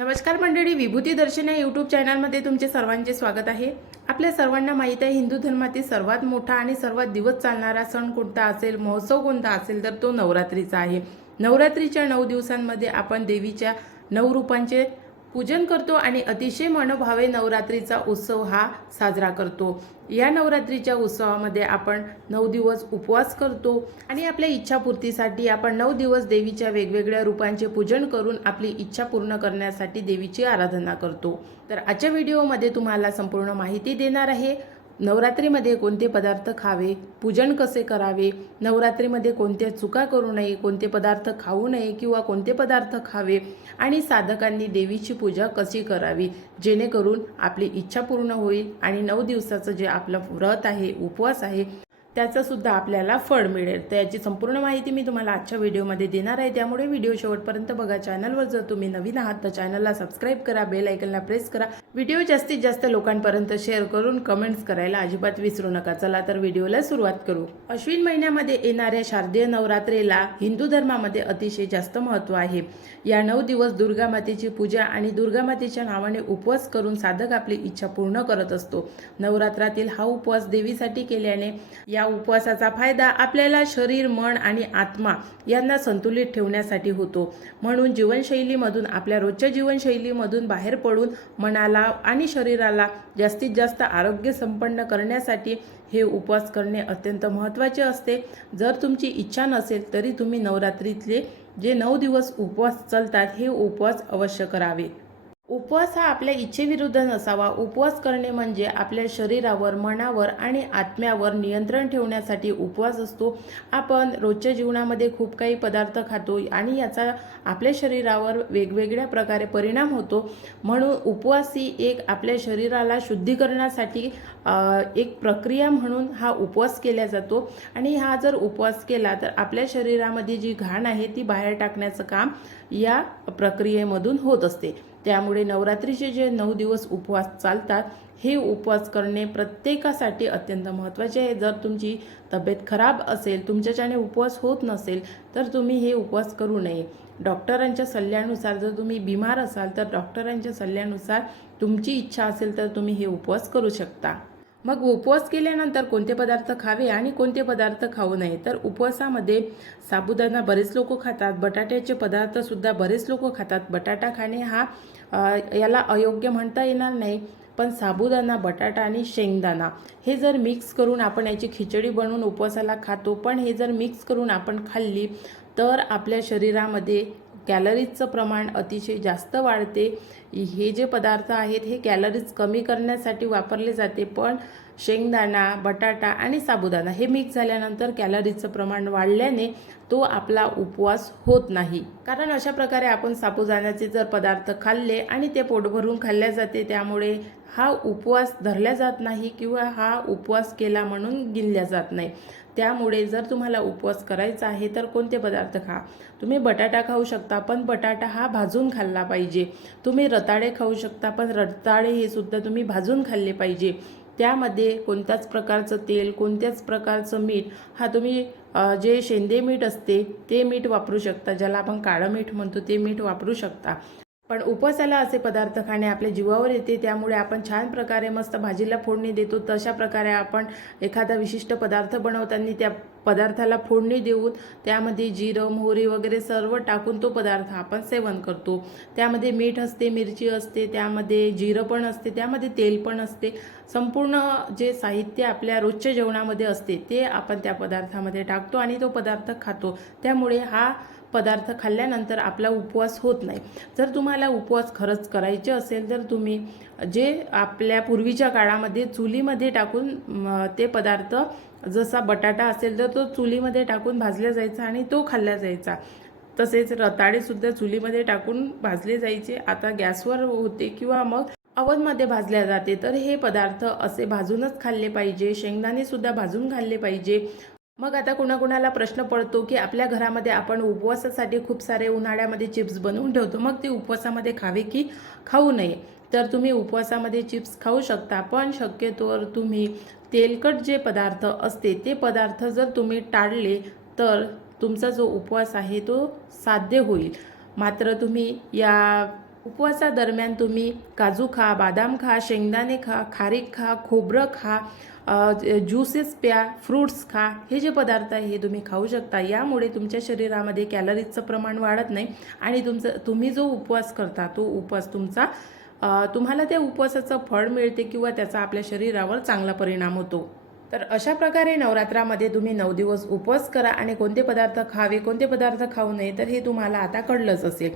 नमस्कार मंडळी, विभूती दर्शन या यूट्यूब चॅनलमध्ये तुमचे सर्वांचे स्वागत आहे। आपल्या सर्वांना माहीत आहे, हिंदू धर्मातील सर्वात मोठा आणि सर्वात दिवस चालणारा सण कोणता असेल, महोत्सव कोणता असेल तर तो नवरात्रीचा आहे। नवरात्रीच्या 9 दिवसांमध्ये आपण देवीच्या 9 रूपांचे पूजन करतो आणि अतिशय मनोभावे नवरात्रीचा उत्सव हा साजरा करतो। या नवरात्रीच्या उत्सवामध्ये आपण 9 दिवस उपवास करतो आणि आपल्या इच्छापूर्तीसाठी आपण 9 दिवस देवीच्या वेगवेगळ्या रूपांचे पूजन करून आपली इच्छा पूर्ण करण्यासाठी देवीची आराधना करतो। तर आजच्या व्हिडिओमध्ये तुम्हाला संपूर्ण माहिती देणार आहे। नवरात्रीमध्ये कोणते पदार्थ खावे, पूजन कसे करावे, नवरात्रीमध्ये कोणत्या चुका करू नये, कोणते पदार्थ खाऊ नये किंवा कोणते पदार्थ खावे आणि साधकांनी देवीची पूजा कशी करावी जेणेकरून आपली इच्छा पूर्ण होईल आणि 9 दिवसाचं जे आपलं व्रत आहे, उपवास आहे त्याचं सुद्धा आपल्याला फळ मिळेल। तर याची संपूर्ण माहिती मी तुम्हाला आजच्या व्हिडिओमध्ये देणार आहे, त्यामुळे व्हिडिओ शेवटपर्यंत बघा। चॅनलवर जर तुम्ही नवीन आहात तर चॅनलला सबस्क्राइब करा, बेल आयकॉनला प्रेस करा, व्हिडिओ जास्तीत जास्त लोकांपर्यंत शेअर करून कमेंट्स करायला अजिबात विसरू नका। चला तर व्हिडिओला सुरुवात करू। अश्विन महिन्यामध्ये येणाऱ्या शारदीय नवरात्रीला हिंदू धर्मामध्ये अतिशय जास्त महत्त्व आहे। या 9 दिवस दुर्गा मातेची पूजा आणि दुर्गा मातेच्या नावाने उपवास करून साधक आपली इच्छा पूर्ण करत असतो। नवरात्रातील हा उपवास देवीसाठी केल्याने या उपवासाचा फायदा आपल्याला शरीर, मन आणि आत्मा यांना संतुलित ठेवण्यासाठी होतो। म्हणून जीवनशैलीमधून, आपल्या रोजच्या जीवनशैलीमधून बाहेर पडून मनाला आणि शरीराला जास्तीत जास्त आरोग्य संपन्न करण्यासाठी हे उपवास करणे अत्यंत महत्त्वाचे असते। जर तुमची इच्छा नसेल तरी तुम्ही नवरात्रीतले जे 9 दिवस उपवास चालतात हे उपवास अवश्य करावे। उपवास हा आपल्या इच्छेविरुद्ध नसावा। उपवास करणे म्हणजे आपल्या शरीरावर, मनावर आणि आत्म्यावर नियंत्रण ठेवण्यासाठी उपवास असतो। आपण रोजच्या जीवनामध्ये खूप काही पदार्थ खातो आणि याचा आपल्या शरीरावर वेगवेगळ्या प्रकारे परिणाम होतो। म्हणून उपवास ही एक आपल्या शरीराला शुद्धीकरणासाठी एक प्रक्रिया म्हणून हा उपवास केला जातो आणि हा जर उपवास केला तर आपल्या शरीरामध्ये जी घाण आहे ती बाहेर टाकण्याचं काम या प्रक्रियेमधून होत असते। त्यामुळे नवरात्रीचे जे 9 दिवस उपवास चालतात हे उपवास करणे प्रत्येकासाठी अत्यंत महत्त्वाचे आहे। जर तुमची तब्येत खराब असेल, तुमच्याच्याने उपवास होत नसेल तर तुम्ही हे उपवास करू नये। डॉक्टरांच्या सल्ल्यानुसार, जर तुम्ही बिमार असाल तर डॉक्टरांच्या सल्ल्यानुसार तुमची इच्छा असेल तर तुम्ही हे उपवास करू शकता। मग उपवास केल्यानंतर कोणते पदार्थ खावे आणि कोणते पदार्थ खाऊ नये, तर उपवासामध्ये साबुदाणा बरेच लोक खातात, बटाट्याचे पदार्थ सुद्धा बरेच लोक खातात। बटाटा खाणे हा याला अयोग्य म्हणता येणार नाही, पण साबुदाणा, बटाटा आणि शेंगदाणा हे जर मिक्स करून आपण याची खिचडी बनवून उपवासाला खातो, पण हे जर मिक्स करून आपण खाल्ली तर आपल्या शरीरामध्ये कॅलरीजचं प्रमाण अतिशय जास्त वाढते। हे जे पदार्थ आहेत हे कॅलरीज कमी करण्यासाठी वापरले जाते, पण शेंगदाणा, बटाटा आणि साबुदाणा हे मिक्स झाल्यानंतर कॅलरीजचं प्रमाण वाढल्याने तो आपला उपवास होत नाही। कारण अशा प्रकारे आपण साबुदाण्याचे जर पदार्थ खाल्ले आणि ते पोट भरून खाल्ले जाते, त्यामुळे हा उपवास धरला जात नाही किंवा हा उपवास केला म्हणून गिनला जात नाही। त्यामुळे जर तुम्हाला उपवास करायचा आहे तर कोणते पदार्थ खा। तुम्ही बटाटा खाऊ शकता, पण बटाटा हा भाजून खाल्ला पाहिजे। तुम्ही रताळे खाऊ शकता, पण रताळे हे सुद्धा तुम्ही भाजून खाल्ले पाहिजे। त्यामध्ये कोणत्याच प्रकारचं तेल, कोणत्याच प्रकारचं मीठ हा तुम्ही जे शेंदे मीठ असते ते मीठ वापरू शकता, ज्याला आपण काळं मीठ म्हणतो ते मीठ वापरू शकता। पण उपवासाला असे पदार्थ खाणे आपल्या जीवावर येते, त्यामुळे आपण छान प्रकारे मस्त भाजीला फोडणी देतो तशा प्रकारे आपण एखादा विशिष्ट पदार्थ बनवताना त्या पदार्थाला फोडणी देऊन त्यामध्ये जिरं, मोहरी वगैरे सर्व टाकून तो पदार्थ आपण सेवन करतो। त्यामध्ये मीठ असते, मिरची असते, त्यामध्ये जिरं पण असते, त्यामध्ये तेल पण असते। संपूर्ण जे साहित्य आपल्या रोजच्या जेवणामध्ये असते ते आपण त्या पदार्थामध्ये टाकतो आणि तो पदार्थ खातो। त्यामुळे हा पदार्थ खाल्ल्यानंतर आपला उपवास होत नाही। जर तुम्हाला उपवास खरंच करायचे असेल तर तुम्ही जे आपल्या पूर्वीच्या काळामध्ये चुलीमध्ये टाकून ते पदार्थ, जसा बटाटा असेल तर तो चुलीमध्ये टाकून भाजला जायचा आणि तो खाल्ला जायचा। तसेच रताळे सुद्धा चुलीमध्ये टाकून भाजले जायचे, आता गॅसवर होते किंवा मग ओव्हनमध्ये भाजल्या जाते। तर हे पदार्थ असे भाजूनच खाल्ले पाहिजे। शेंगदाणे सुद्धा भाजून खाल्ले पाहिजे। मग आता कुणाकुणाला प्रश्न पडतो की आपल्या घरामध्ये आपण उपवासासाठी खूप सारे उन्हाळ्यामध्ये चिप्स बनवून ठेवतो, मग ते उपवासामध्ये खावे की खाऊ नये। तर तुम्ही उपवासामध्ये चिप्स खाऊ शकता, पण शक्यतोवर तुम्ही तेलकट जे पदार्थ असते ते पदार्थ जर तुम्ही टाळले तर तुमचा जो उपवास आहे तो साध्य होईल। मात्र तुम्ही या उपवासादरम्यान तुम्ही काजू खा, बदाम खा, शेंगदाणे खा, खारीक खा, खोबरं खा, ज्युसेस प्या, फ्रूट्स खा. हे जे पदार्थ आहे हे तुम्ही खाऊ शकता. यामुळे तुमच्या शरीरामध्ये कॅलरीजचं प्रमाण वाढत नाही आणि तुम्ही जो उपवास करता तो उपवास तुम्हाला त्या उपवासाचं फळ मिळते किंवा त्याचा आपल्या शरीरावर चांगला परिणाम होतो. तर अशा प्रकारे नवरात्रामध्ये तुम्ही 9 दिवस उपवास करा आणि कोणते पदार्थ खावे, कोणते पदार्थ खाऊ नये तर हे तुम्हाला आता कळलंच असेल.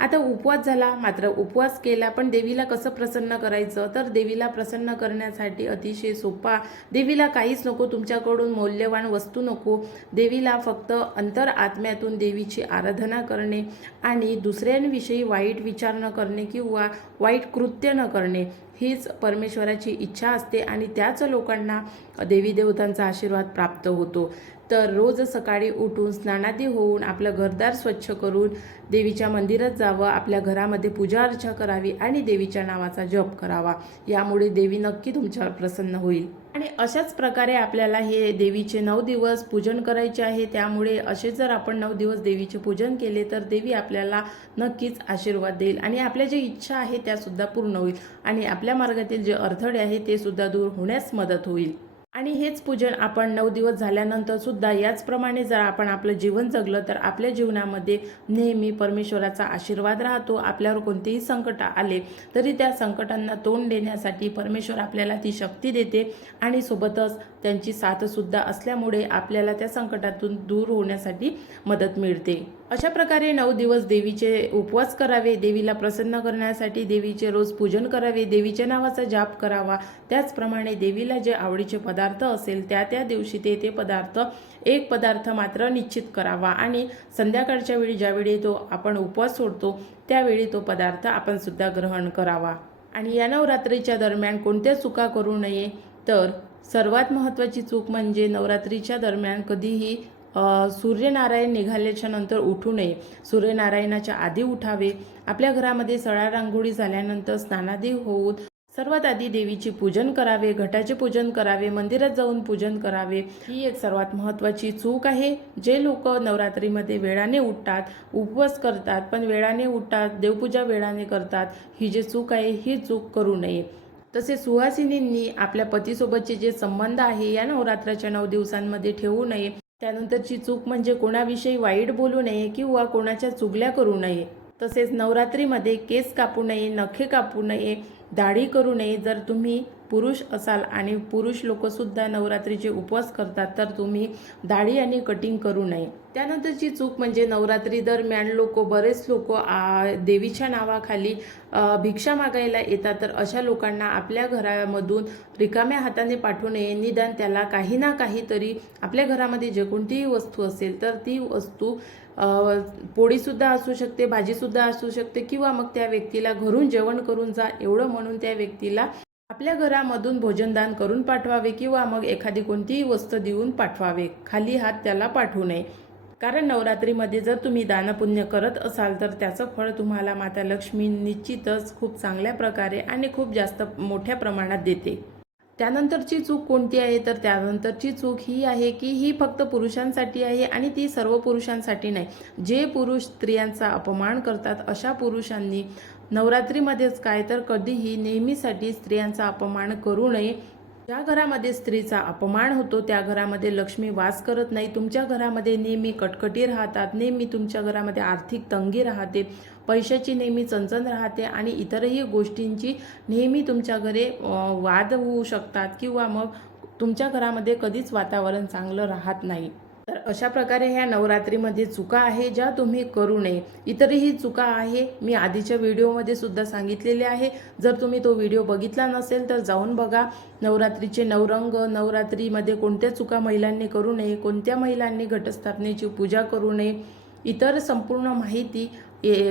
आता उपवास झाला, मात्र उपवास केला, पण देवीला कसं प्रसन्न करायचं? तर देवीला प्रसन्न करण्यासाठी अतिशय सोपा, देवीला काहीच नको, तुमच्याकडून मौल्यवान वस्तू नको. देवीला फक्त आत्म्यातून देवीची आराधना करणे आणि दुसऱ्यांविषयी वाईट विचार न करणे किंवा वाईट कृत्य न करणे हीच परमेश्वराची इच्छा असते आणि त्याच लोकांना देवी देवतांचा आशीर्वाद प्राप्त होतो. तर रोज सकाळी उठून स्नानादी होऊन आपलं घरदार स्वच्छ करून देवीच्या मंदिरात जावं, आपल्या घरामध्ये पूजा अर्चा करावी आणि देवीच्या नावाचा जप करावा. यामुळे देवी नक्की तुमच्यावर प्रसन्न होईल. आणि अशाच प्रकारे आपल्याला हे देवीचे 9 दिवस पूजन करायचे आहे. त्यामुळे असे जर आपण 9 दिवस देवीचे पूजन केले तर देवी आपल्याला नक्कीच आशीर्वाद देईल आणि आपल्या ज्या इच्छा आहे त्यासुद्धा पूर्ण होईल आणि आपल्या मार्गातील जे अडथळे आहे ते सुद्धा दूर होण्यास मदत होईल. आणि हेच पूजन आपण 9 दिवस झाल्यानंतर सुद्धा याचप्रमाणे जर आपण आपलं जीवन जगलं तर आपल्या जीवनामध्ये नेहमी परमेश्वराचा आशीर्वाद राहतो. आपल्यावर कोणतेही संकट आले तरी त्या संकटांना तोंड देण्यासाठी परमेश्वर आपल्याला ती शक्ती देते आणि सोबतच त्यांची साथसुद्धा असल्यामुळे आपल्याला त्या संकटातून दूर होण्यासाठी मदत मिळते. अशा प्रकारे 9 दिवस देवीचे उपवास करावे, देवीला प्रसन्न करण्यासाठी देवीचे रोज पूजन करावे, देवीच्या नावाचा जाप करावा. त्याचप्रमाणे देवीला जे आवडीचे पदार्थ असेल त्या दिवशी ते एक पदार्थ मात्र निश्चित करावा आणि संध्याकाळच्या वेळी ज्यावेळी आपण उपवास सोडतो त्यावेळी तो पदार्थ आपण सुद्धा ग्रहण करावा. आणि या नवरात्रीच्या दरम्यान कोणत्या चुका करू नये तर सर्वात महत्त्वाची चूक म्हणजे नवरात्रीच्या दरम्यान कधीही सूर्यनारायण निघाल्याच्या नंतर उठू नये. सूर्यनारायणाच्या आधी उठावे. आपल्या घरामध्ये सळा रांगोळी झाल्यानंतर स्नानादी होऊन सर्वात आधी देवीचे पूजन करावे, घटाचे पूजन करावे, मंदिरात जाऊन पूजन करावे. ही एक सर्वात महत्त्वाची चूक आहे. जे लोक नवरात्रीमध्ये वेळाने उठतात, उपवास करतात पण वेळाने उठतात, देवपूजा वेळाने करतात, ही जी चूक आहे ही चूक करू नये. तसेच सुहासिनींनी आपल्या पतीसोबतचे जे संबंध आहे या नवरात्राच्या 9 दिवसांमध्ये ठेवू नये. त्यानंतरची चूक म्हणजे कोणाविषयी वाईट बोलू नये किंवा कोणाच्या चुगल्या करू नये. तसेच नवरात्रीमध्ये केस कापू नये, नखे कापू नये, दाढी करू नये. जर तुम्ही पुरुष असाल आणि पुरुष लोकसुद्धा नवरात्रीचे उपवास करतात तर तुम्ही दाढी आणि कटिंग करू नये. त्यानंतरची चूक म्हणजे नवरात्री दरम्यान बरेच लोक देवीच्या नावाखाली भिक्षा मागायला येतात. तर अशा लोकांना आपल्या घरामधून रिकाम्या हाताने पाठवू नये. निदान त्याला काही ना काहीतरी आपल्या घरामध्ये जे कोणतीही वस्तू असेल तर ती वस्तू पोळीसुद्धा असू शकते, भाजीसुद्धा असू शकते किंवा मग त्या व्यक्तीला घरून जेवण करून जा एवढं म्हणून त्या व्यक्तीला आपल्या घरामधून भोजनदान करून पाठवावे किंवा मग एखादी कोणतीही वस्तू देऊन पाठवावे. खाली हात त्याला पाठवू नये. कारण नवरात्रीमध्ये जर तुम्ही दानपुण्य करत असाल तर त्याचं फळ तुम्हाला माता लक्ष्मी निश्चितच खूप चांगल्या प्रकारे आणि खूप जास्त मोठ्या प्रमाणात देते. त्यानंतरची चूक कोणती आहे तर त्यानंतरची चूक ही आहे की ही फक्त पुरुषांसाठी आहे आणि ती सर्व पुरुषांसाठी नाही. जे पुरुष स्त्रियांचा अपमान करतात अशा पुरुषांनी नवरात्रीमध्येच काय तर कधीही नेहमीसाठी स्त्रियांचा अपमान करू नये. ज्या घरामध्ये स्त्रीचा अपमान होतो त्या घरामध्ये लक्ष्मी वास करत नाही. तुमच्या घरामध्ये नेहमी कटकटी राहतात, नेहमी तुमच्या घरामध्ये आर्थिक तंगी राहते, पैशाची नेहमी चणचण राहते आणि इतरही गोष्टींची नेहमी तुमच्या घरी वाद होऊ शकतात किंवा मग तुमच्या घरामध्ये कधीच वातावरण चांगलं राहत नाही. तर अशा प्रकारे ह्या नवरात्रीमध्ये चुका आहे ज्या तुम्ही करू नये. इतरही चुका आहे मी आधीच्या व्हिडिओमध्ये सुद्धा सांगितलेले आहे. जर तुम्ही तो व्हिडिओ बघितला नसेल तर जाऊन बघा. नवरात्रीचे 9 रंग, नवरात्रीमध्ये कोणत्या चुका महिलांनी करू नये, कोणत्या महिलांनी घटस्थापनेची पूजा करू नये, इतर संपूर्ण माहिती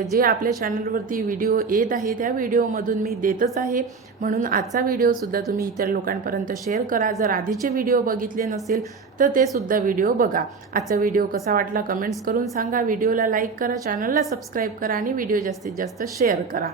जे आपल्या चॅनलवरती व्हिडिओ येत आहे त्या व्हिडिओमधून मी देतच आहे. म्हणून आजचा व्हिडिओसुद्धा तुम्ही इतर लोकांपर्यंत शेअर करा. जर आधीचे व्हिडिओ बघितले नसेल तर ते सुद्धा व्हिडिओ बघा. आजचा व्हिडिओ कसा वाटला कमेंट्स करून सांगा. व्हिडिओला लाईक करा, चॅनलला सबस्क्राईब करा आणि व्हिडिओ जास्तीत जास्त शेअर करा.